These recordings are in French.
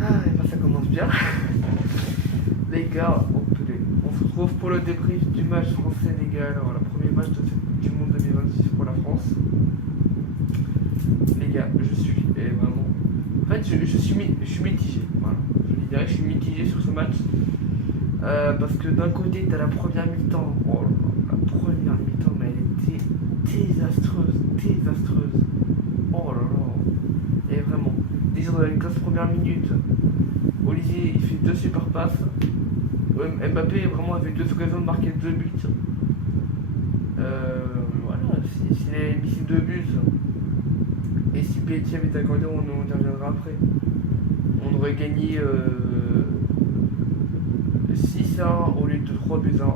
Ah, et ben ça commence bien. Les gars, on se retrouve pour le débrief du match français, les gars. Alors, le premier match du monde 2026 pour la France. Les gars, je suis vraiment. En fait, je suis mitigé. Voilà. Je dirais que je suis mitigé sur ce match. Parce que d'un côté, t'as la première mi-temps. Oh là là, la première mi-temps, mais elle était désastreuse. Oh là là. Et vraiment, déjà dans les 15 premières minutes, Olivier il fait deux super passes. Mbappé vraiment avait deux occasions de marquer deux buts. Voilà, s'il avait mis ces deux buts et si PSG avait été accordé, on y reviendra après. On aurait gagné 6-1 au lieu de 3 buts à 1.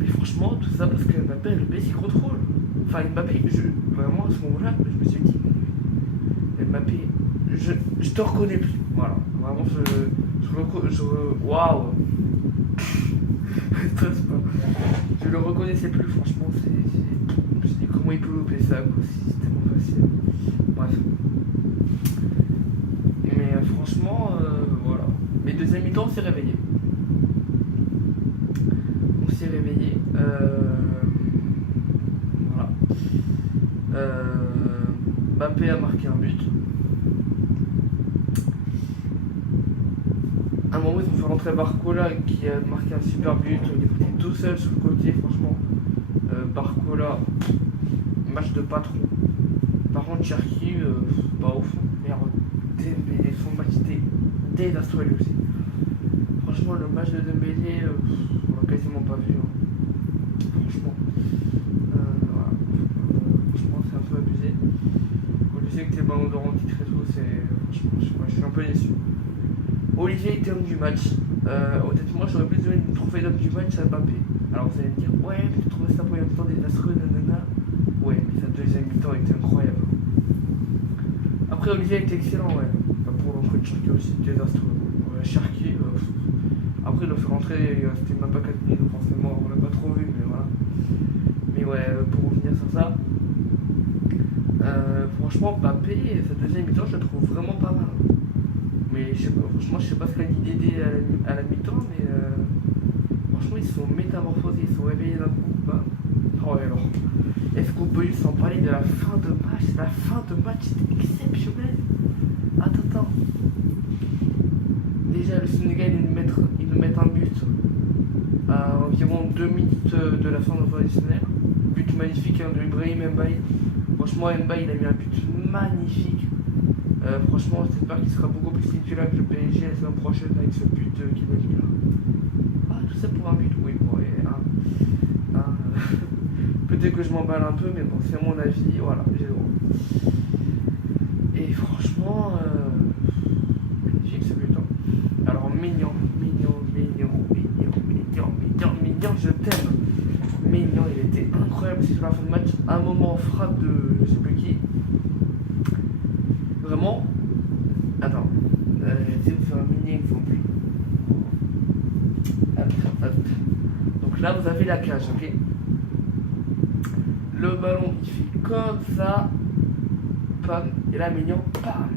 Mais franchement, tout ça parce que Mbappé a loupé ses contrôles. Enfin, Mbappé, vraiment à ce moment-là, je me suis dit, Mbappé, je te reconnais plus. Voilà, vraiment, waouh. Je le reconnaissais plus, franchement. Je me suis dit, comment il peut louper ça, quoi, si c'est tellement facile. Bref. Mais franchement, voilà. Mais deuxième mi-temps, on s'est réveillé. Voilà. Mbappé a marqué un but. À un moment, ils ont fait rentrer Barcola qui a marqué un super but. Il est parti tout seul sur le côté, franchement. Barcola, match de patron. Par contre, Cherki, pas ouf. Merde. Dembélé, son match était désastreux lui aussi. Franchement, le match de Dembélé, on l'a quasiment pas vu. Hein. Franchement. Voilà. Franchement, c'est un peu abusé. Quand je sais que t'es ballons d'or en titre et tout, franchement, je suis un peu déçu. Olivier était homme du match. Honnêtement, j'aurais plus donné une trophée d'homme du match à Mbappé. Alors vous allez me dire, ouais, mais tu trouves sa première mi-temps désastreux, nanana. Ouais, mais sa deuxième mi-temps était incroyable. Après, Olivier était excellent, ouais. Pour l'entrée de Cherki aussi, désastreux. Cherki, après, il l'a fait rentrer, c'était même pas 4 minutes, forcément, on l'a pas trop vu, mais voilà. Mais ouais, pour revenir sur ça, franchement, Mbappé, sa deuxième mi-temps, je la trouve vraiment pas mal. Mais je sais pas, franchement, je sais pas ce qu'a dit Dédé à la mi-temps, mais franchement, ils se sont métamorphosés, ils se sont réveillés d'un coup. Bah, oh, alors, est-ce qu'on peut juste en parler de la fin de match? La fin de match était exceptionnelle. Attends. Déjà, le Sénégal, ils nous mettent un but à environ 2 minutes de la fin de notre additionnel. But magnifique hein, de Ibrahim Mbaye. Franchement, Mbaye, il a mis un but magnifique. Franchement, j'espère qu'il sera beaucoup plus titulaire que le PSG la semaine prochaine avec ce but qu'il a mis là. Ah, tout ça pour un but, oui, bon, peut-être que je m'emballe un peu, mais bon, c'est mon avis, voilà, j'ai le droit. Et franchement, magnifique ce but. Hein. Alors, mignon, je t'aime. Mignon, il était incroyable, c'est sur la fin de match. Un moment frappe de je sais plus qui. Vraiment. Attends. J'essaie de faire un mini exemple. Hop. Donc là, vous avez la cage, ok? Le ballon, il fait comme ça. Pam. Et là, Mignon, pam.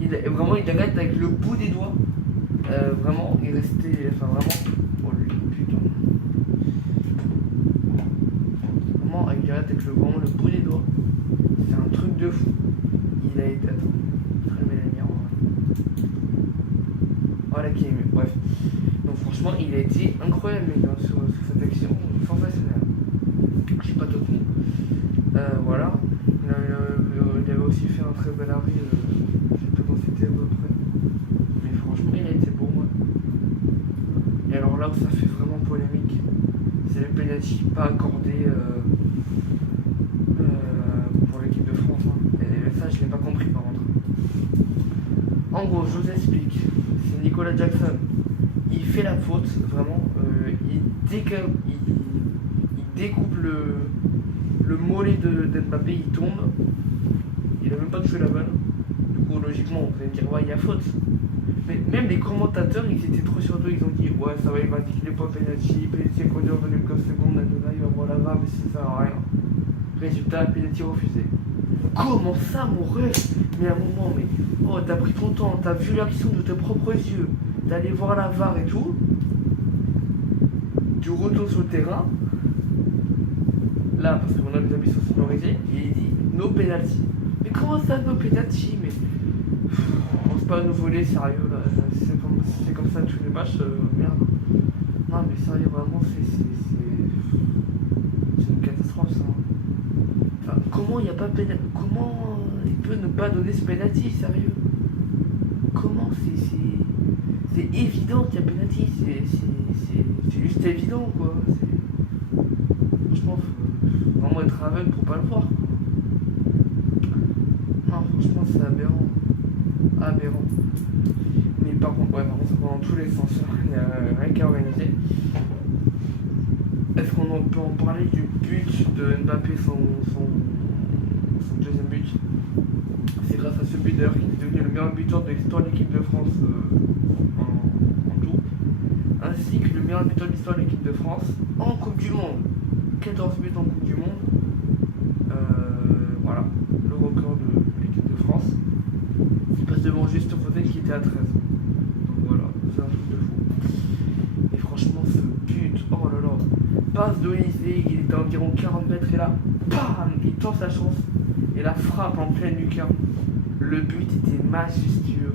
Il arrête avec le bout des doigts. Vraiment, il restait. Enfin, vraiment. Oh putain. Vraiment, il arrête avec vraiment le bout des doigts. C'est un truc de fou. Il a été. Attends. Voilà qui est mieux. Bref. Donc franchement, il a été incroyable sur cette action, sensationnelle. Je sais pas d'autres mots. Voilà. Il avait aussi fait un très bel arrêt. Je sais pas quand c'était à peu près. Mais franchement, il a été bon. Ouais. Et alors là où ça fait vraiment polémique, c'est le penalty pas accordé pour l'équipe de France. Hein. Et ça, je l'ai pas compris par contre. En gros, je vous explique. C'est Nicolas Jackson. Il fait la faute, vraiment. Il découpe le mollet de Mbappé, il tombe. Il a même pas touché la balle. Du coup, logiquement, vous allez me dire, ouais, il y a faute. Mais même les commentateurs, ils étaient trop sur deux. Ils ont dit, ouais, ça va, il va dire qu'il est pas penalty. Penalty est conduit en 29 secondes. Là, il va voir la VAR, mais ça sert à rien. Résultat, penalty refusé. Comment ça, mon rêve? Mais à un moment, mais oh, t'as pris ton temps, t'as vu l'action de tes propres yeux, d'aller voir la VAR et tout. Tu retournes sur le terrain. Là, parce que mon ami sont sonorisés, et il dit no penalty. Mais comment ça, no penalty? Mais on pense pas à nous voler, sérieux, là. C'est comme ça tous les matchs, merde. Non, mais sérieux, vraiment, c'est une catastrophe, ça. Enfin, comment il n'y a pas penalty? Comment il peut ne pas donner ce penalty, sérieux? Comment c'est évident qu'il y a penalty, c'est juste évident, quoi. Franchement, faut vraiment être aveugle pour pas le voir, quoi. Non, franchement, c'est aberrant. Aberrant. Mais par contre, ouais, ça va dans tous les sens. Il n'y a rien qu'à organiser. Est-ce qu'on peut en parler du but de Mbappé, son deuxième but? C'est grâce à ce but d'ailleurs qu'il est devenu le meilleur buteur de l'histoire de l'équipe de France en tout, ainsi que le meilleur buteur de l'histoire de l'équipe de France en Coupe du Monde. 14 buts en Coupe du Monde. Voilà, le record de l'équipe de France. Il passe devant juste Fauteuil qui était à 13. Donc voilà, c'est un truc de fou. Et franchement, ce but, oh là là, passe d'Olysée, il était à environ 40 mètres et là, bam, il tente sa chance et la frappe en pleine lucarne. Le but était majestueux.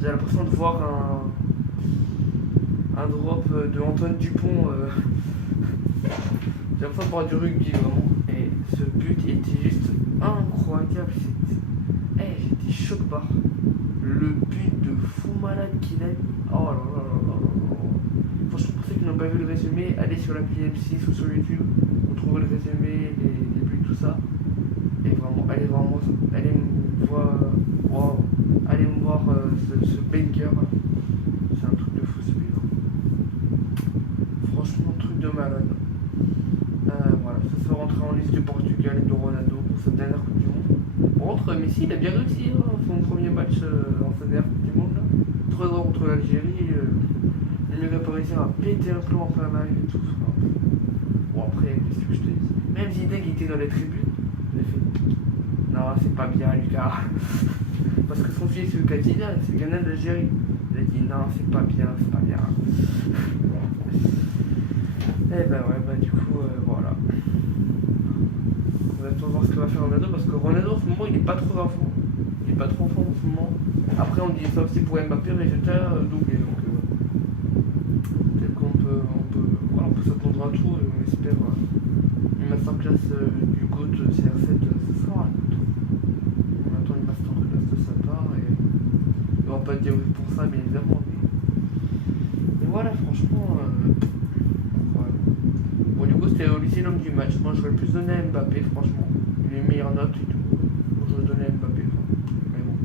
J'ai l'impression de voir un drop de Antoine Dupont. J'ai l'impression de voir du rugby vraiment. Et ce but était juste incroyable. J'étais choqué par le but de fou malade qu'il a mis. Oh là là là là là. Franchement, pour ceux qui n'ont pas vu le résumé, allez sur l'appli M6 ou sur YouTube. Vous trouverez le résumé, les buts, tout ça. Et vraiment, allez me voir. Wow. Allez me voir ce banger. C'est un truc de fou ce but. Franchement, truc de malade. Voilà, ça se rentrer en liste du Portugal et de Ronaldo pour sa dernière Coupe du Monde. Par contre, Messi, il a bien réussi son premier match en sa dernière Coupe du Monde. 3-0 contre l'Algérie. Il n'aurait pas réussi à péter un plomb en plein live et tout. Bon, après, qu'est-ce que je te dis? Même Zidane qui était dans les tribunes, il a fait non, c'est pas bien, Lucas. Parce que son fils, le Zidane, c'est le gagnant d'Algérie. Il a dit non, c'est pas bien, c'est pas bien. Et bah ouais, bah du coup, voilà. On va attendre voir ce que va faire Ronaldo, parce que Ronaldo en ce moment il est pas trop en forme. Il est pas trop en forme en ce moment. Après on dit ça aussi pour Mbappé, résultat doublé. Donc peut-être qu'on peut s'attendre à tout et on espère une masterclass du GOAT CR7 ce soir. On attend une masterclass de sa part et on va pas dire oui pour ça bien évidemment. Mais voilà, franchement. Bon, du coup, c'était au lycée l'homme du match. Moi, j'aurais plus donné à Mbappé, franchement. Il a les meilleures notes et tout. Moi, j'aurais donné à Mbappé. Mais bon.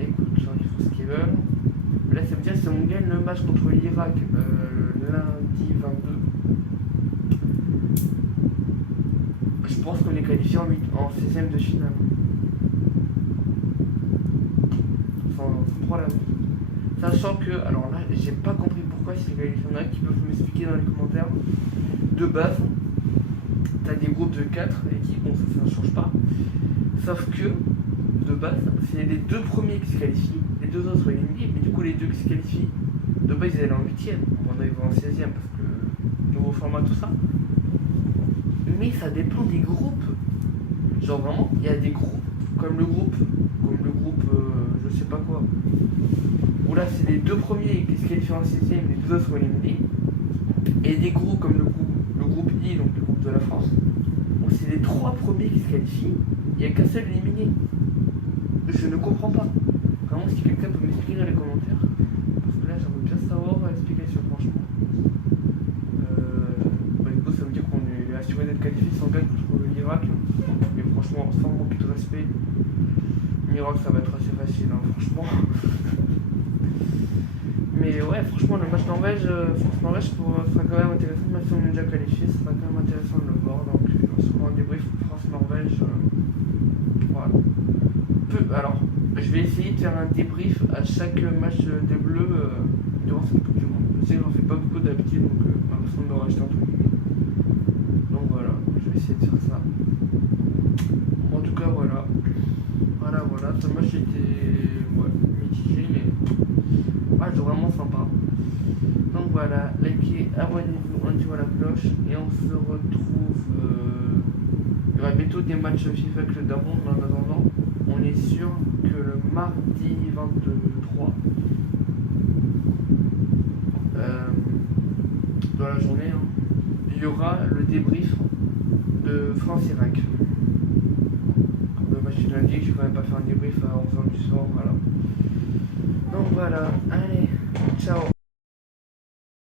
Écoute, ils font ce qu'ils veulent. Là, ça veut dire que si on gagne le match contre l'Irak lundi 22, je pense qu'on est qualifié en 16ème de finale. Sans problème. Sachant que, alors là, j'ai pas compris pourquoi, s'il y en a qui peuvent m'expliquer dans les commentaires. De base, t'as des groupes de 4 équipes, bon ça ne change pas. Sauf que, de base, c'est les deux premiers qui se qualifient, les deux autres sont éliminés, mais du coup les deux qui se qualifient, de base ils allaient en 8ème, bon là ils vont en 16ème parce que nouveau format tout ça. Mais ça dépend des groupes. Genre vraiment, il y a des groupes, comme le groupe je sais pas quoi. Où là c'est les deux premiers qui se qualifient en 6ème, les deux autres sont éliminés. Et des groupes comme le groupe I, donc le groupe de la France, où c'est les trois premiers qui se qualifient, il n'y a qu'un seul éliminé. Je ne comprends pas. Vraiment, si quelqu'un peut m'expliquer dans les commentaires, parce que là j'aimerais bien savoir l'explication, franchement. Bah, du coup, ça veut dire qu'on est assuré d'être qualifié sans gagne contre l'Irak. Mais franchement, sans manquer de respect, l'Irak ça va être assez facile, hein, franchement. Mais ouais, franchement, le match Norvège, France-Norvège sera quand même intéressant, même si on est déjà qualifié, ça sera quand même intéressant de le voir. Donc, on se fera un débrief France-Norvège. Voilà. Alors, je vais essayer de faire un débrief à chaque match des Bleus durant cette Coupe du Monde. Je sais que j'en fais pas beaucoup d'habitude, donc j'ai l'impression de me racheter un truc. Donc voilà, je vais essayer de faire ça. En tout cas, voilà. Voilà, ce match était mitigé, mais ouais, c'est vraiment sympa. Donc voilà, likez, abonnez-vous, activez la cloche et on se retrouve. Il y aura bientôt des matchs FIFA avec le Daron. En attendant, on est sûr que le mardi 23, dans la journée, il y aura le débrief de France-Irak. Comme le match de lundi, je ne vais quand même pas faire un débrief à 11h du soir. Voilà. Donc voilà.